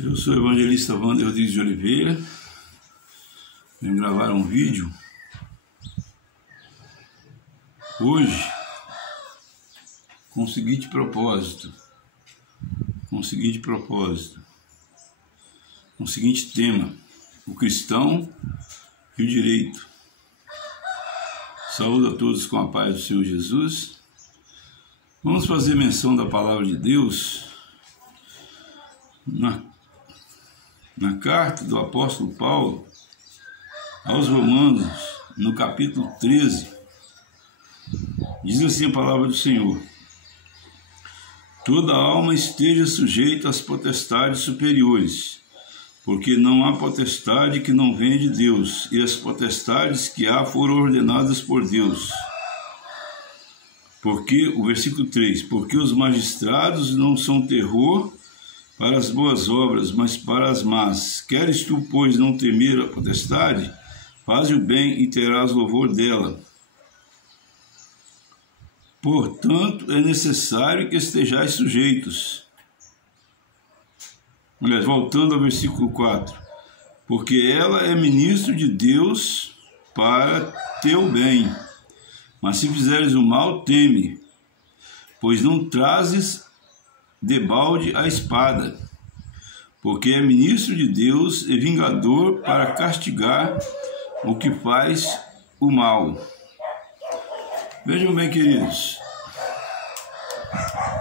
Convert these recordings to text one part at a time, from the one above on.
Eu sou o evangelista Wander Rodrigues de Oliveira. Venho gravar um vídeo hoje com o seguinte propósito, com o seguinte tema: o cristão e o direito. Saúdo a todos com a paz do Senhor Jesus. Vamos fazer menção da palavra de Deus na carta do apóstolo Paulo aos Romanos, no capítulo 13, diz assim a palavra do Senhor: toda alma esteja sujeita às potestades superiores, porque não há potestade que não venha de Deus, e as potestades que há foram ordenadas por Deus. Porque, o versículo 3, porque os magistrados não são terror para as boas obras, mas para as más. Queres tu, pois, não temer a potestade? Faze o bem e terás louvor dela. Portanto, é necessário que estejais sujeitos. Aliás, voltando ao versículo 4. Porque ela é ministro de Deus para teu bem. Mas se fizeres o mal, teme, pois não trazes debalde a espada, porque é ministro de Deus e vingador para castigar o que faz o mal. Vejam bem, queridos,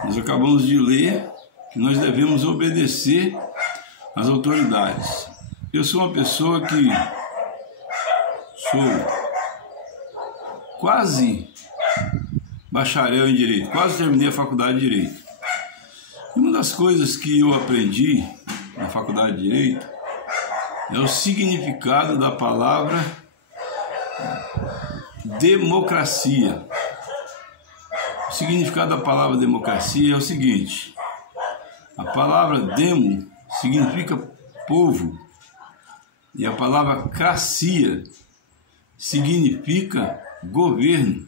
nós acabamos de ler que nós devemos obedecer às autoridades. Eu sou uma pessoa que sou quase bacharel em Direito, quase terminei a faculdade de Direito. Uma das coisas que eu aprendi na faculdade de Direito é o significado da palavra democracia. O significado da palavra democracia é o seguinte: a palavra demo significa povo e a palavra cracia significa governo.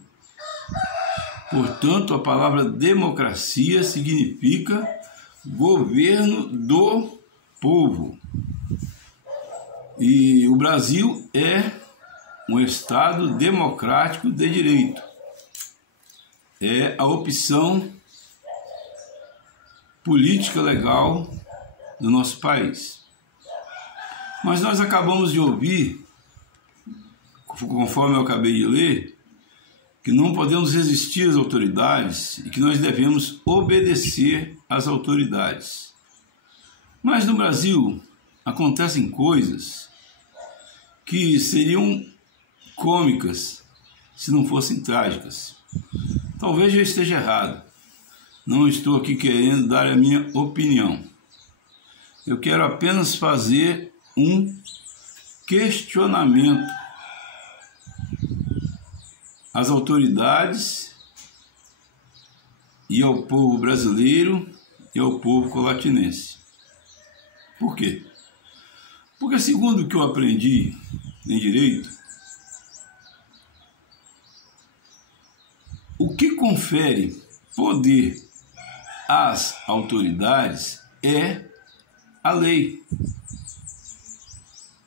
Portanto, a palavra democracia significa governo do povo. E o Brasil é um Estado democrático de direito. É a opção política legal do nosso país. Mas nós acabamos de ouvir, conforme eu acabei de ler, que não podemos resistir às autoridades e que nós devemos obedecer às autoridades. Mas no Brasil acontecem coisas que seriam cômicas se não fossem trágicas. Talvez eu esteja errado. Não estou aqui querendo dar a minha opinião. Eu quero apenas fazer um questionamento às autoridades e ao povo brasileiro e ao povo colatinense. Por quê? Porque, segundo o que eu aprendi em Direito, o que confere poder às autoridades é a lei.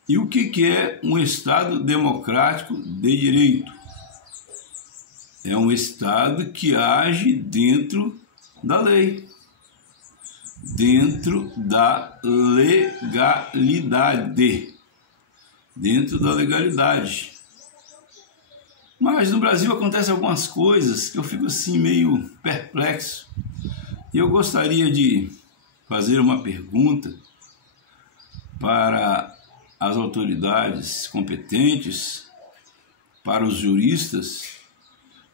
E o que é um Estado democrático de direito? É um Estado que age dentro da lei, dentro da legalidade, Mas no Brasil acontecem algumas coisas que eu fico assim meio perplexo. E eu gostaria de fazer uma pergunta para as autoridades competentes, para os juristas,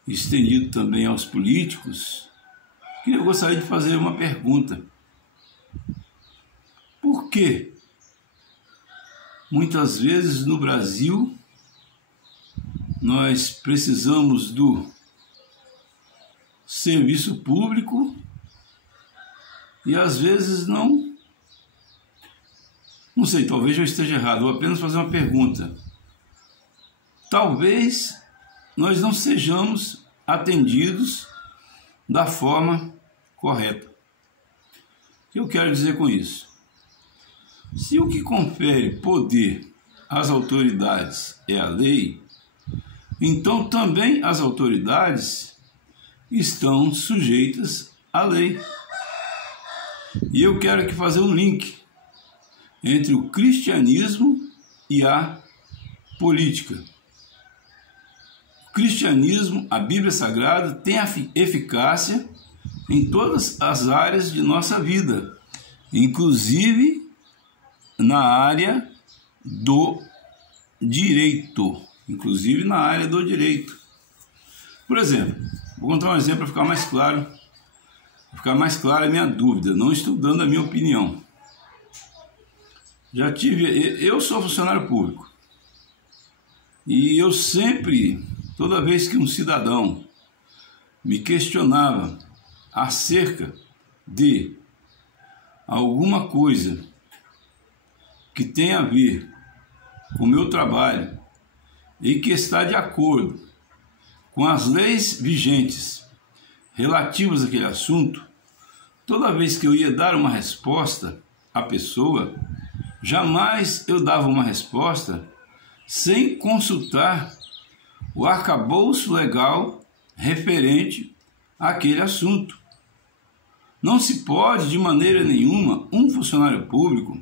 estendido também aos políticos, que eu gostaria de fazer uma pergunta. Por que muitas vezes no Brasil nós precisamos do serviço público e às vezes não sei, talvez eu esteja errado, vou apenas fazer uma pergunta. Talvez nós não sejamos atendidos da forma correta. O que eu quero dizer com isso? Se o que confere poder às autoridades é a lei, então também as autoridades estão sujeitas à lei. E eu quero aqui fazer um link entre o cristianismo e a política. O cristianismo, a Bíblia Sagrada, tem eficácia em todas as áreas de nossa vida, inclusive na área do direito. Por exemplo, vou contar um exemplo para ficar mais claro a minha dúvida. Não estou dando a minha opinião. Eu sou funcionário público e eu sempre, toda vez que um cidadão me questionava acerca de alguma coisa que tem a ver com o meu trabalho e que está de acordo com as leis vigentes relativas àquele assunto, toda vez que eu ia dar uma resposta à pessoa, jamais eu dava uma resposta sem consultar o arcabouço legal referente àquele assunto. Não se pode, de maneira nenhuma, um funcionário público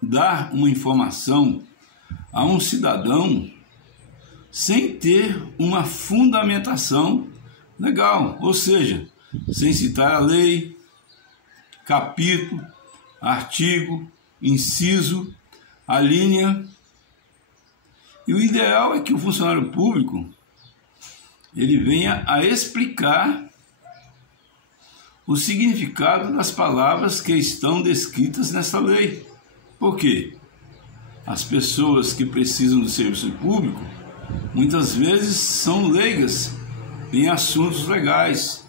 dar uma informação a um cidadão sem ter uma fundamentação legal, ou seja, sem citar a lei, capítulo, artigo, inciso, a linha. E o ideal é que o funcionário público ele venha a explicar o significado das palavras que estão descritas nessa lei. Por quê? As pessoas que precisam do serviço público muitas vezes são leigas em assuntos legais.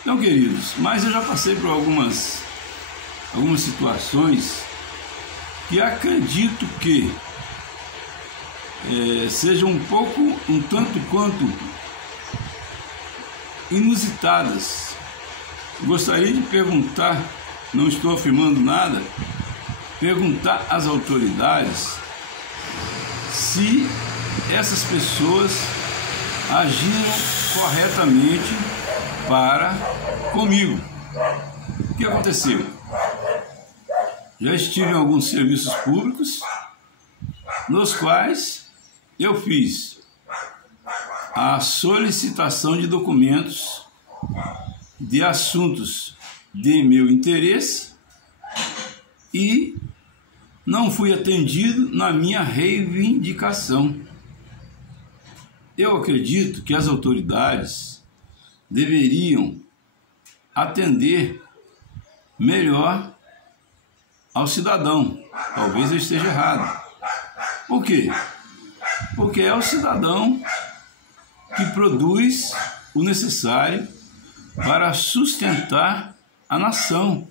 Então, queridos, mas eu já passei por algumas situações que acredito que sejam um tanto quanto inusitadas. Gostaria de perguntar, não estou afirmando nada, perguntar às autoridades se essas pessoas agiram corretamente para comigo. O que aconteceu? Já estive em alguns serviços públicos nos quais eu fiz a solicitação de documentos de assuntos de meu interesse e não fui atendido na minha reivindicação. Eu acredito que as autoridades deveriam atender melhor ao cidadão. Talvez eu esteja errado. Por quê? Porque é o cidadão que produz o necessário para sustentar a nação.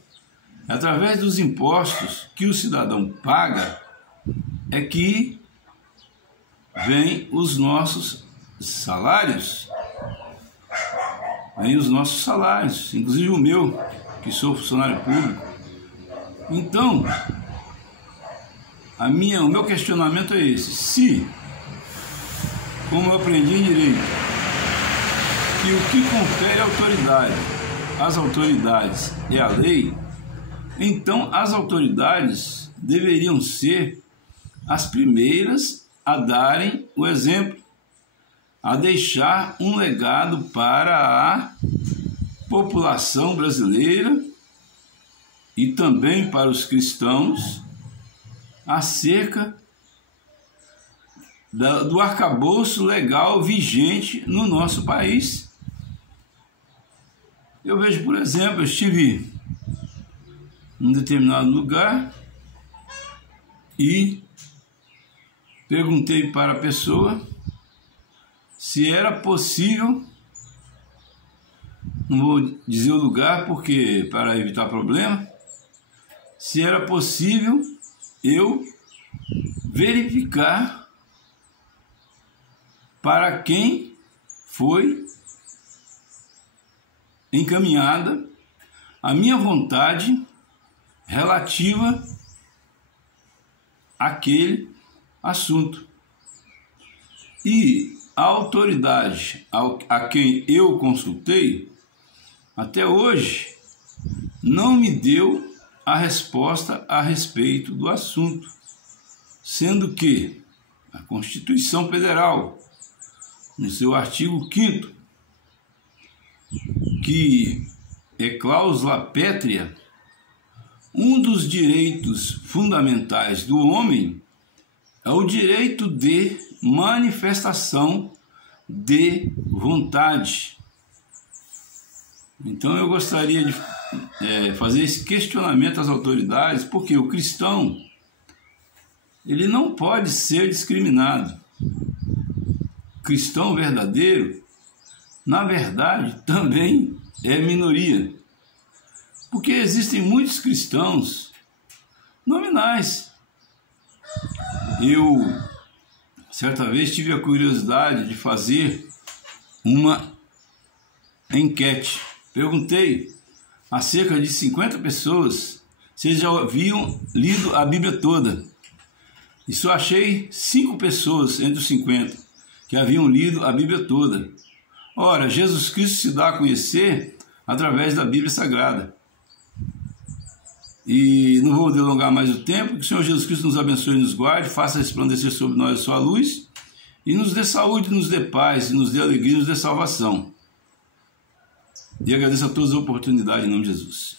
Através dos impostos que o cidadão paga é que vem os nossos salários. Inclusive o meu, que sou funcionário público. Então, o meu questionamento é esse: se, como eu aprendi em direito, que o que confere às autoridades é a lei, então as autoridades deveriam ser as primeiras a darem o exemplo, a deixar um legado para a população brasileira e também para os cristãos acerca do arcabouço legal vigente no nosso país. Eu vejo, por exemplo, eu estive em um determinado lugar e perguntei para a pessoa se era possível, não vou dizer o lugar porque para evitar problema, se era possível eu verificar para quem foi encaminhada a minha vontade relativa aquele assunto. E a autoridade a quem eu consultei, até hoje, não me deu a resposta a respeito do assunto, sendo que a Constituição Federal, no seu artigo 5º, que é cláusula pétrea, um dos direitos fundamentais do homem é o direito de manifestação de vontade. Então eu gostaria de fazer esse questionamento às autoridades, porque o cristão, ele não pode ser discriminado. O cristão verdadeiro, na verdade, também é minoria, porque existem muitos cristãos nominais. Eu, certa vez, tive a curiosidade de fazer uma enquete. Perguntei a cerca de 50 pessoas se eles já haviam lido a Bíblia toda. E só achei 5 pessoas entre os 50 que haviam lido a Bíblia toda. Ora, Jesus Cristo se dá a conhecer através da Bíblia Sagrada. E não vou delongar mais o tempo, que o Senhor Jesus Cristo nos abençoe e nos guarde, faça resplandecer sobre nós a sua luz, e nos dê saúde, nos dê paz, e nos dê alegria, nos dê salvação. E agradeço a todos a oportunidade em nome de Jesus.